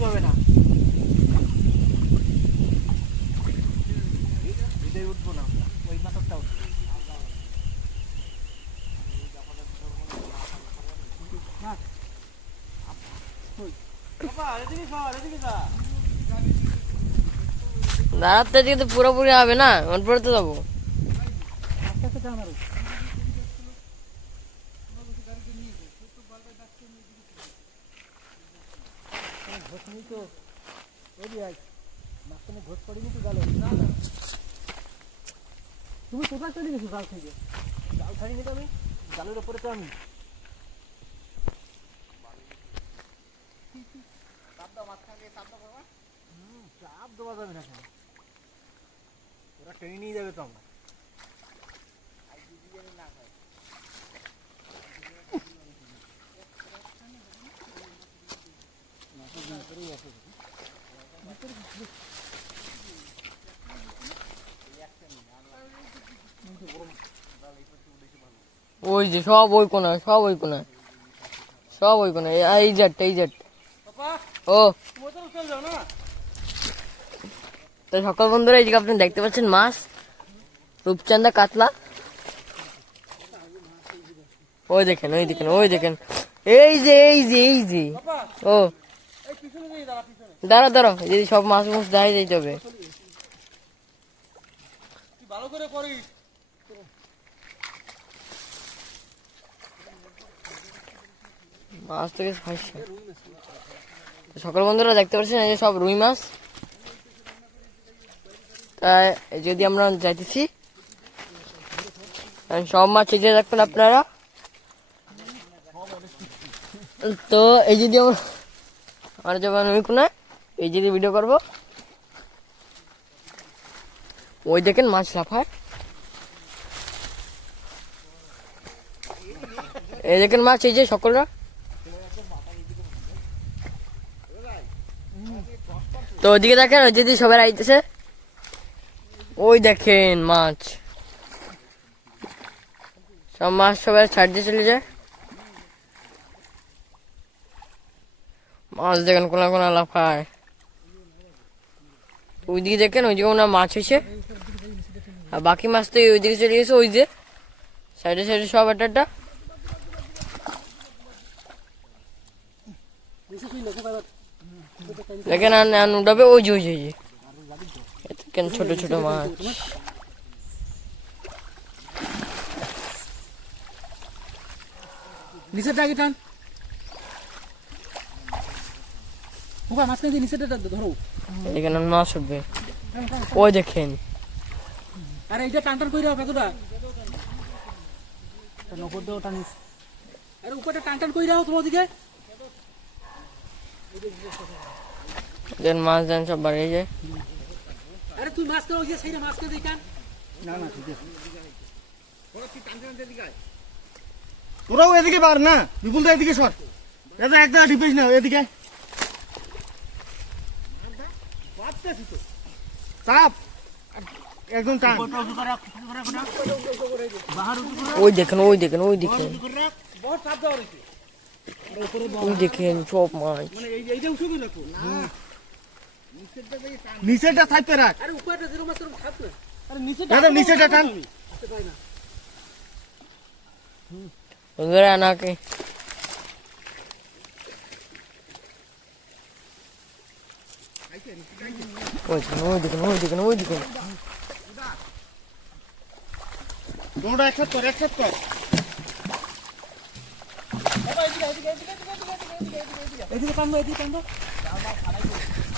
উঠতে হবে না, ভিতরে উঠবো না, ওই মাথাটা উঠবো। দাঁড়াতে কিন্তু পুরোপুরি হবে না, অন পরে তো যাবো। তুমি কোথায় চলে গেছো জাল থেকে? জাল ছাড়িনি তো আমি, জালের উপরে তো আমি। চাপ দেওয়া যাবে না, ওরা টেনে নিয়ে যাবে তো আমরা। ওই যে সব ওই কোনায়, সব ওই কোনায়, সব ওই কোনায়, এই জাতটা, এই জাতটা। ও তো সকল বন্ধুরা, এই যে আপনি দেখতে পাচ্ছেন মাছ, রূপচাঁদা কাতলা। ওই দেখেন, ওই দেখেন, ওই দেখেন, এই যে এই যে এই যে। ও দাঁড়া দাঁড়া, যদি সব মাছ মুছ দাঁড়িয়ে যাইতে হবে। ভালো করে করিস। মাছ থেকে সকল বন্ধুরা দেখতে পাচ্ছেন, এই যে সব রুই মাছ। তাই যদি আমরা যাইতেছি, সব মাছ এগিয়ে রাখবেন আপনারা। তো এই যদি আমরা যখন ওই কোনায় এই যদি ভিডিও করবো, ওই দেখেন মাছ লাফায়, এই দেখেন মাছ, এই যে সকলরা। তো ওইদিকে দেখেন, ওই যদি সবাই আইতেছে, ওই দেখেন মাছ, সব মাছ সবাই ছাড় দিয়ে চলে যায়। মাছ দেখেন কোনা কোনা লাফায়। ওইদিকে দেখেন, ওইদিকে ওনার মাছ হয়েছে, আর বাকি মাছ তো ওইদিকে চলে গেছে, ওই যে সাইডে সাইডে সব একটা। দেখেন উঠাবে, ওই যে ওই যে কেন ছোট ছোট মাছ। নিচেরটা আগে টান, মাঝখানে নিচেরটা ধরো, এখানে মাছ উঠবে, ওই দেখেন। আরে এইটা টান টান করে দাও, কতটা নগদ দাও টানিস। আরে উপরটা টান টান করে দাও তোমার দিকে, মাছ দেন সব বাড়িয়ে যায়। আরে তুই মাছ করো, সেই মাছকে দেই টান। না না ঠিক আছে, তোরাও এদিকে পার না, বিপুল দা এদিকে সর, এটা একদম ডিপিস না, এদিকে চাপ একদম টান। ওই দেখেন, ওই দেখেন, ওই দেখেন, ওই দেখেন সব মাছ। নিচেরটা থাকতে রাখ, নিচেরটা টান। নাকি ওই দেখেন, ওই দেখেন, ওই দেখেন। তোমরা একসাথে কর, একসাথে কর। এদিকে টানবো, এদিকে টানবো,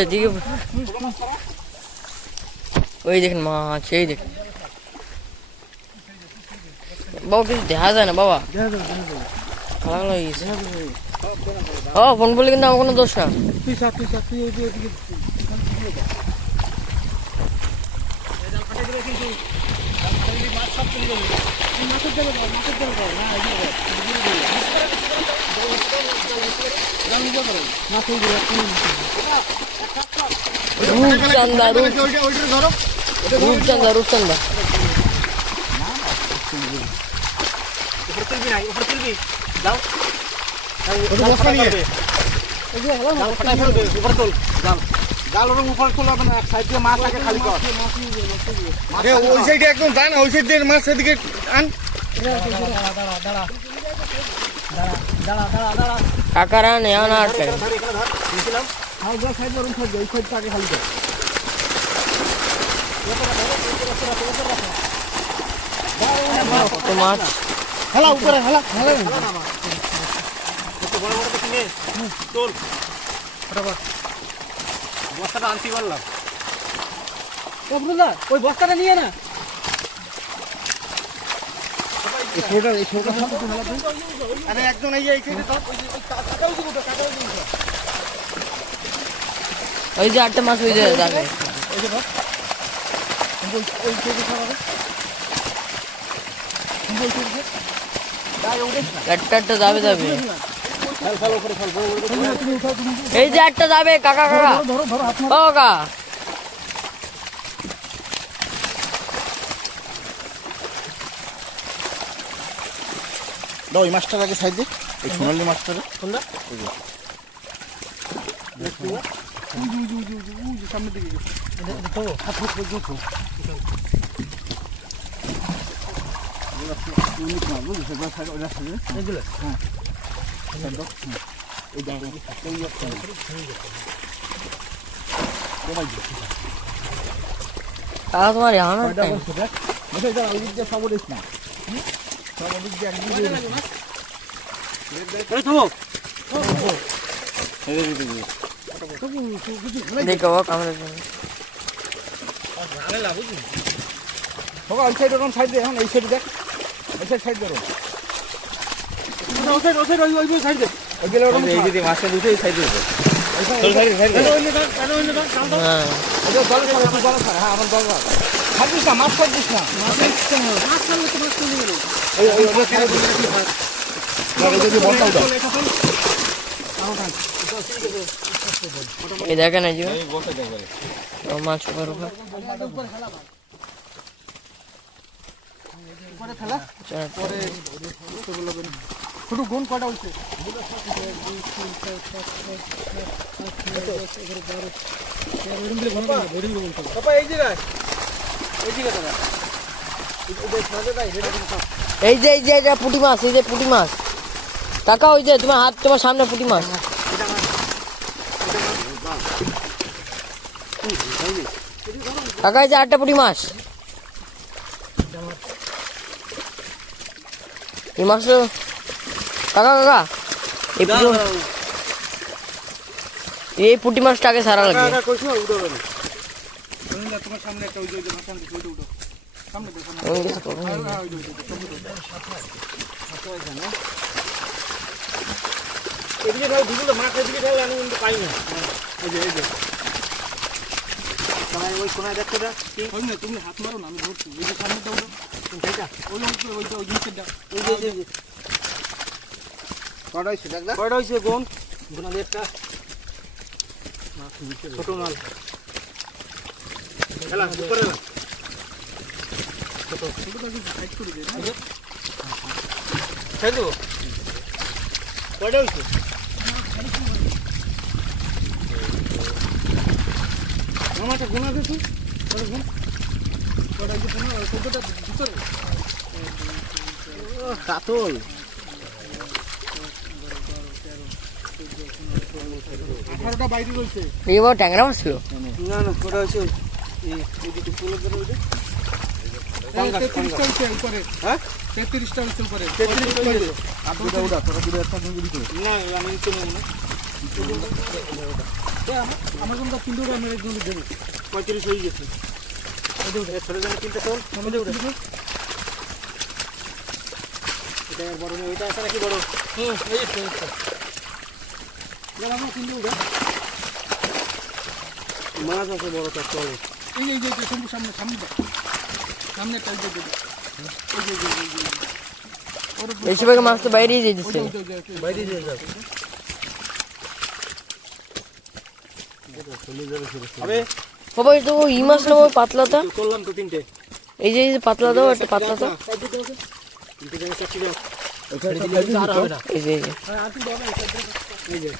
এদিকে ওই দেখেন মাছ, এই দেখেন। বাবা কিছু দেখা যায় না বাবা, ভালো হয়ে গেছে। ও ফোন বলে কিন্তু আমার কোনো দোষ না। তুই সব তুই সব তুই ওইদিকে রূপচাঁদা, রূপচাঁদা, রূপচাঁদা। জাল ফাটাই ফেলবে, উপরে তোল জাল। জাল ওরকম উপরে তোল হবে না, এক সাইড দিয়ে মাছ আগে খালি কর। আরে ওই সাইডে একদম যা না, ওই সাইড দিয়ে মাছ এদিকে আন। কাকারা নেয়া না আটকে ধর, এখানে ধর, নিয়েছিলাম। আর যা সাইড ওরকম থাকবে, এই সাইডটা আগে খালি কর। কত মাছ। হেলা উপরে হেলা হেলা একটু বড় বড় দেখি নে, তোল ফটাফট। বস্তাটা আনতে পারলাম। ওই বস্তাটা নিয়ে না। এই ছোটটা আরে একজন এই সাইডে ধর, ওই কাকাও দিব তো, কাকাও দিব। ওই যে 8টা মাছ হয়ে যায় যাবে। ওই যে ধর, ওই সাইডে সরাবে। ওই সাইডে একটা যাবে যাবে। ফেল ফেল উপরে ফেল, বড় বড় করে। তুমি উঠাও, তুমি এই যে 8টা যাবে কাকা কাকা। ধরো ধরো হাত ও কাকা দাও, এই মাছটার আগে সাইড দে, এই সোনালি মাছটারে। কোনটা? সামনের দিকে দেখো, হাত হাত করে দেখো। এগুলো কাকা তোমার এখন টাইম। দেখো ক্যামেরা জন্য ওই সাইড ওরকম সাইড দে, এখন এই সাইড দেখ, এই সাইড ধরো। ওই গেলে ওরকম এই যদি মাছটা দুটো এই সাইড দেবে। চল সাইড সাইড দে। হ্যাঁ ওই যে জল খাবে, তুই জল খা। হ্যাঁ, আমার জল খা। খাবি না, মাছ খাবিস না। ওই ওটা খাই দে। ধরে যদি বলতাও দাও। এই দেখেন এই যে এই বসে দেখবে। ও মাছ উপর উপর উপরে ফেলা। চল। পরে ছোট গুণ কয়টা হইছে? বাবা এই জায়গায়, এই জায়গায় দাদা, এই যে এটা পুঁটি মাছ, এই যে পুঁটি মাছ কাকা, ওই যে তোমার হাত, তোমার সামনে পুঁটি মাছ। কাকা এই যে 8টা পুঁটি মাছ। এই মাছ কাকা কাকা এই পুঁটি মাছটা আগে সারা লাগে। তোমার সামনে একটা ওই যে সামনে ওইটা উঠো, সামনে দে, সামনে। আমি কিছু করবো না। এদিকে ঢাল, দুগুলো মাছ এদিকে ঢাল, আমি কিন্তু পাই না। এই যে কোনায়, ওই কোনায় দেখো না কি ওই না, তুমি হাত মারো না, আমি ধরছি। এই যে সামনে দাও, সেইটা। ওইটা ওই জিনিসটা দাও। এই যে কয়টা হয়েছে দেখ দেখ। কয়টা হইছে গুণ? গুনালে একটা ছোট মাল। খেলা উপরে না। সাইড করে দে না। ছেড়ে দেবো। কয়টা হয়েছে? মামাটা গুণ আছে তুই? কয়টা গুণ? কয়টা হইছে? 14টা ভিতরে। কাতল। 18টা বাইরে রয়েছে। এই বড় ট্যাংরা মাছ ছিল। না না, কয়টা হয়েছে? এই দুটো ফুলের জন্য ওইটা। 33টা হইছে উপরে। হ্যাঁ? 33টা হইছে উপরে। 33 হয়েছে। আর দুটো ওটা, তোরা দুটো একটা নিয়ে দিবি। না, আমি নিতে নেব না। আমার কোনটা 3টা মেরে গুণ দেব। 35 হয়ে গেছে। ছোট জন্য 3টা তোল। এটা আর বড় নেই, ওইটা আছে নাকি বড়? এই যে আমরা 3টা উঠা। মাছ আছে বড়, তার চল। এই যে শম্ভু সামনে দাও। সামনে একটা উঠে দেব। বেশিরভাগ মাছ তো বাইরেই দিয়ে দিচ্ছে। বাইরে দিয়ে যাও। আবে বাবা এটা তো ই মাছ না, পাতলাটা। করলাম তো 3টে। এই যে পাতলা দাও, একটা পাতলা দাও। 3টে জায়গায় 4টি দাও। এই যে এই যে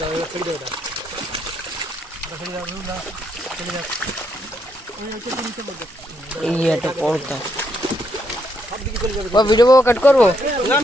দাও এবার ছেড়ে দাও এটা ছেড়ে দাও বিপুল দা চলে যাক ওই হচ্ছে নিচে পড়বে এই এটা পড়তা সব দিকে চলে যাবে ভিডিও কাট করবো